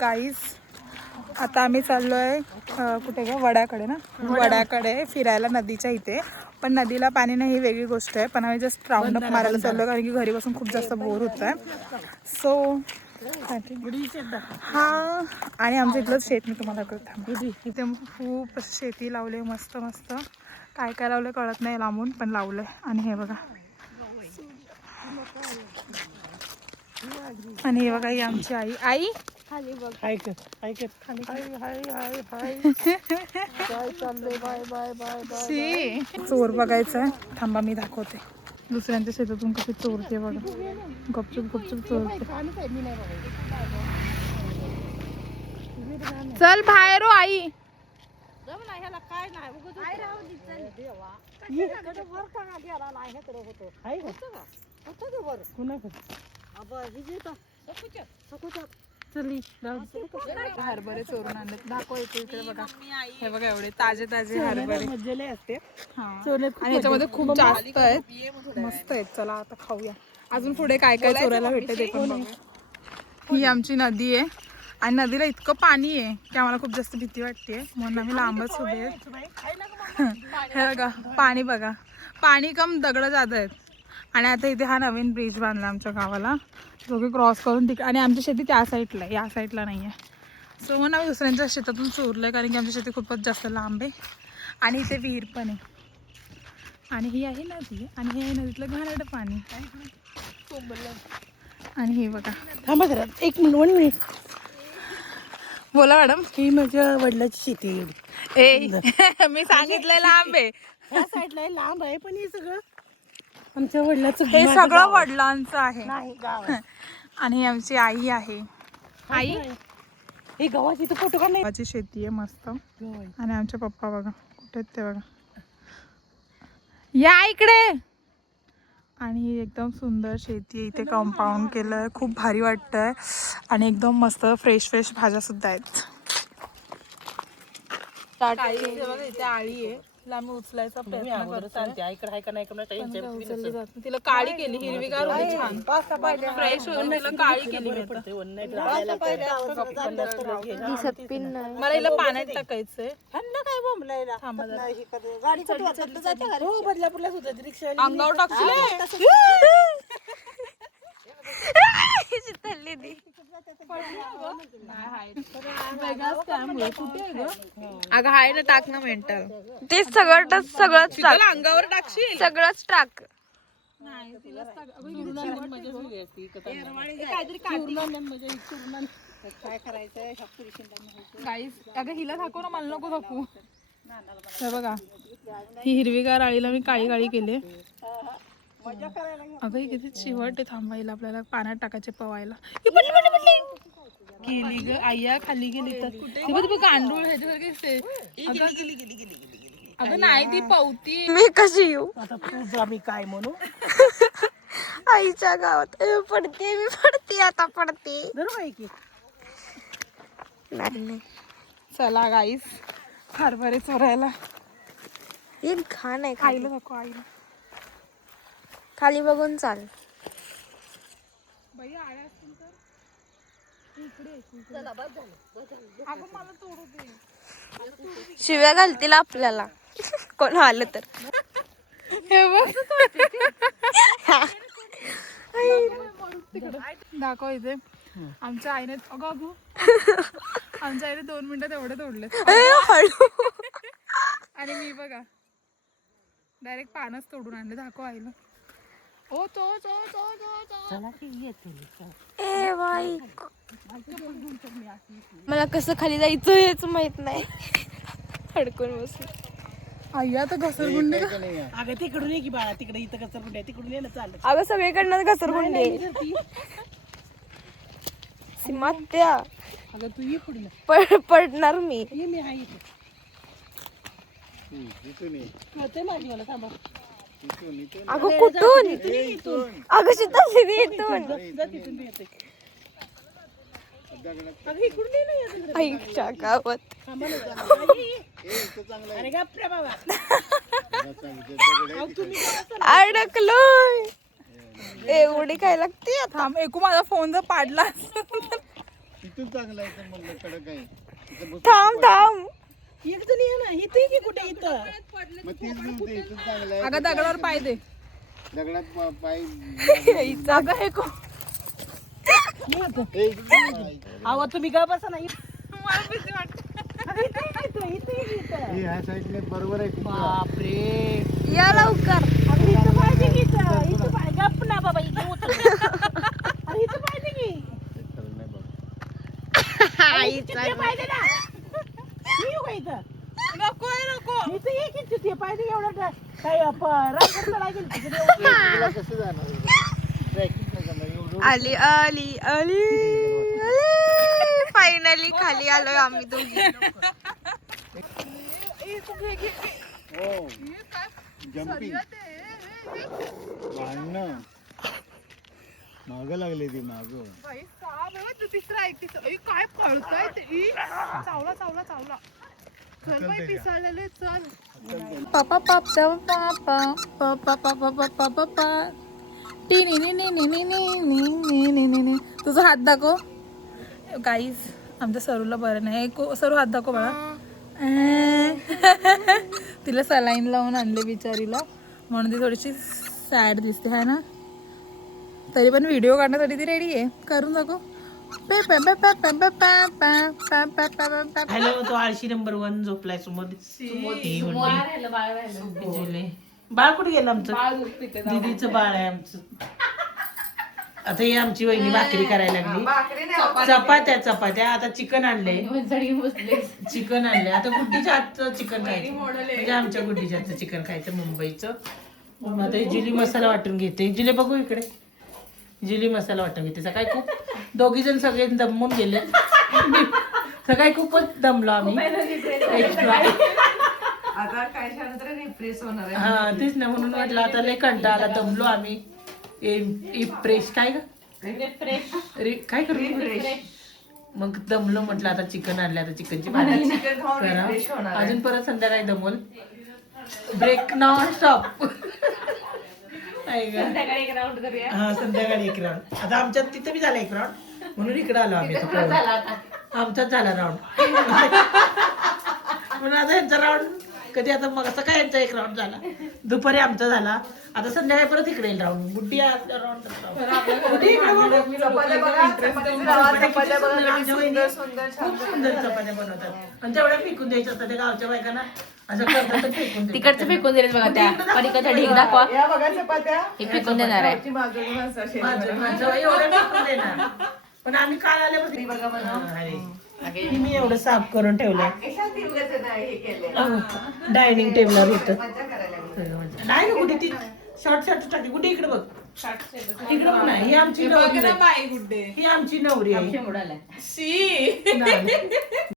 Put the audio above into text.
गाईस आता आम्ही चाललो आहे कुठे ग? वड्याकडे ना? वड्याकडे फिरायला नदीच्या इथे. पण नदीला पाणी नाही ही वेगळी गोष्ट आहे. पण आम्ही जस्ट राऊंड अप मारायला चाललो कारण की घरी बसून खूप जास्त बोर होत आहे सो हा आणि आमचं इथलं शेत मी तुम्हाला थांबू इथे खूप शेती लावले मस्त मस्त. काय काय लावलं कळत नाही लांबून पण लावलंय. आणि हे बघा. आणि हे बघा ही आमची आई. आई? ऐकत ऐकत हाय हाय हाय हाय. काय चाललंय? बाय बाय बाय बाय चोर बघायचं थांबा मी दाखवते. दुसऱ्यांच्या शेतातून कशी चोरते बघा. गपचूप गपचूप चोरते. चल बाहेर हो आई हरभरे चोरून आणले दाखव इथे इकडे बघा. हे बघा एवढे ताजे ताजे हरभरे. मज्जेले असते. हा. आणि ह्याच्यामध्ये खूप जास्त आहेत. मस्त आहेत. चला आता खाऊया. अजून पुढे काय काय चोरायला भेटते ते पण बघू ही आमची नदी आहे. आणि नदीला इतकं पाणी आहे की आम्हाला खूप जास्त भीती वाटते. म्हणून आम्ही लांबच उभे आहेत. हे बघा पाणी बघा. पाणी कम दगड जात आहेत. आणि आता इथे हा नवीन ब्रिज बांधला आमच्या गावाला. जो की क्रॉस करून तिकडे आणि आमची शेती त्या साईडला आहे. या साईडला नाही आहे सो आम्ही दुसऱ्यांच्या शेतातून चोरलं आहे कारण की आमची शेती खूपच जास्त लांब आहे. आणि इथे विहीर पण आहे. आणि ही आहे नदी. आणि हे आहे नदीतलं घाणेरडं पाणी. आणि हे बघा. थांबा जरा. एक मिनिट वन मिनिट बोला मॅडम ही माझ्या वडिलाची शेती आहे. ए मी सांगितलं लांब आहे. ह्या साईडला लांब आहे पण हे सगळं आमच्या वडिलाचं हे माझं सगळं गाव आहे. वडिलांचं आहे. नाही गाव आहे. आणि आमची आई आहे. आई? हे गव्हाची इथं फोटो का नाही गावाची शेती आहे मस्त. आणि आमचे पप्पा बघा कुठे आहेत ते बघा. या इकडे. आणि ही एकदम सुंदर शेती आहे. इथे कंपाऊंड केलं आहे. खूप भारी वाटतंय. आणि एकदम मस्त फ्रेश फ्रेश भाज्या सुद्धा आहेत. इथे आळी आहे. तिला आम्ही उचलायचा प्रयत्न. तिला काळी केली हिरवीगार होती. छान फ्रेश होऊन तिला काळी केली मी आता. मला हिला पाण्यात टाकायचंय. काय बोंबलायला? थांबा जरा. हो, अंगावर टाकशील? अगं हाय ना टाक ना मेंटल तेच सगळं सगळंच टाक. अंगावर टाकशील? सगळंच टाक. गाईस अगं हिला दाखव ना मला नको दाखवू. हे बघा. ही हिरवीगार आळीला मी काळी काळी केली. अगं ही किती चिवट थांबायला आपल्याला पाण्यात टाकायचे पवायला. गेली ग आय्या खाली गेली तर. बघ गांडूळ ह्याच्यासारखी. अगं- नाही ती पवती. मी कशी येऊ? आता तुझा मी काय म्हणू? आईच्या गावात. पडते मी पडते आता पडते. बरोबर आहे की. नाही नाही. चला गाईस हरभरे चोरायला. एक घाण आहे आईला नको आईला. खाली बघून चाल. बाई आळ्या असतील तर? इकडे आहे, इकडे. अगं मला तोडू दे. शिव्या घालतील आपल्याला. कोण आलं तर. हे बघ. दाखव इथे. आमच्या आईने अगं अगं. आमच्या आईने दोन मिनिटात एवढे तोडले ए, हळू. आणि मी बघा डायरेक्ट पानच तोडून आणले. दाखव आईला. ओ तो तो तो तो तो चला की ये तुम्ही. ए बाई मला कसं खाली जायचं हेच माहीत नाही. अडकून बसून आई आता घसरगुंडे अगं तिकडून ये की बाळा तिकडे इथं कसं कुठे तिकडून ये ना चालत. अगं सगळीकडनं घसरगुंडे सीमात्या अगं तू ये पुढे पड पडणार मी. ये मी आहे इथे. कळतंय माझी मला थांबा. अगं कुठून? अगं सुद्धा इथून आईच्या गावात. एवढी काय लागते आता? एकू माझा फोन जर पाडला थांब थांब. इथं ये ना इथं ये की कुठे इथं? मग तीच म्हणते इथून चांगलं आहे. अगं दगडावर पाय दे. दगडात पा- पाय. अगं हे को- हे. अहो तुम्ही का बसा ना? इथं मला भीती वाटते. अगं, इथं ये, इथं इथं ये, इथं. हे ह्या साईडने बरोबर आहे. बापरे. या लवकर. अगं इथं पाहिजे की इथं? इथं ना बाबा इथं उतर. अरे इथं पाहिजे की? नाही बाबा. इथं पाहिजे ना मी येऊ का इथं नको आहे पाहिजे एवढं काय एवढं. कसं जाणार ट्रॅकिंग नाही करणार एवढं आली आली आली. फायनली खाली आलोय आम्ही दोघी. हो जम्पिंग भांडणं. माग लागले ती माग. आहे तिसरा आहे, काय पळतोय ते? ई, चावला चावला चावला. चल बाई पिसाळलेले चल पापा पापा पापा पापा पापा पापा पापा टी नी नी नी नी नी नी नी नी नी नी तुझा हात दाखव गाईज आमच्या सरूला बरं नाही को- सरू हात दाखव बाळा. तिला सलाईन लावून आणले बिचारीला म्हणून ती थोडीशी सॅड दिसते है ना तरी पण व्हिडिओ काढण्यासाठी ती रेडी आहे करून दाखव हॅलो तो आळशी नंबर वन झोपलाय सुमोदी बाळ कुठे गेलं आमचं? दिदीच बाळ आहे आमचं. आता ही आमची वहिनी भाकरी करायला लागली. चपात्या चपात्या. आता चिकन आणले. चिकन आणले. आता गुड्डीच्या आजचं चिकन खायचं. म्हणजे आमच्या गुड्डीच्या आजचं चिकन खायचं मुंबईचं. आता इजिली मसाला वाटून घेते. जिले बघू इकडे. जिली मसाला वाटून घेते सकाळी खूप दोघी जण सगळे दमून गेले. सकाळी खूपच दमलो आम्ही. हा तेच ना म्हणून म्हटलं आता लय कंटाळा आला दमलो आम्ही. फ्रेश काय ग? रे- काय करू? मग दमलो म्हटलं आता चिकन आणलं आता चिकनची भाजी. करा. अजून परत संध्याकाळी दमोल ब्रेक नॉन स्टॉप संध्याकाळी एक राऊंड हा संध्याकाळी एक राऊंड आता आमच्यात तिथे बी झाला एक राऊंड म्हणून इकडे आलो आम्ही आता. पळून. आमचाच झाला राऊंड म्हणून आता यांचा राऊंड कधी आता मग असं काय यांचा एक राऊंड झाला? दुपारी आमचा झाला. आता संध्याकाळी परत इकडे येईल राऊंड बुड्डी बघ. खूप सुंदर चपात्या बनवतात. आणि तेवढ्या फेकून द्यायच्या असतात त्या गावच्या बायकांना. असं करतात तर फेकून देतात. तिकडचं फेकून दिले बघा त्या. पलीकडचा दाखवा. हे फेकून देणार आहे. माझं- माझं एवढं फेकून देणार. पण आम्ही काल आल्यापासून हा, अरे. हे मी एवढं साफ करून ठेवलंय. डायनिंग टेबलवर होतं नाही ना कुठे ती शॉर्ट शॉर्ट टाकते कुठे इकडे बघ. इकडे बघ नाही ही आमची नवरी ही आमची नवरी आहे. शी.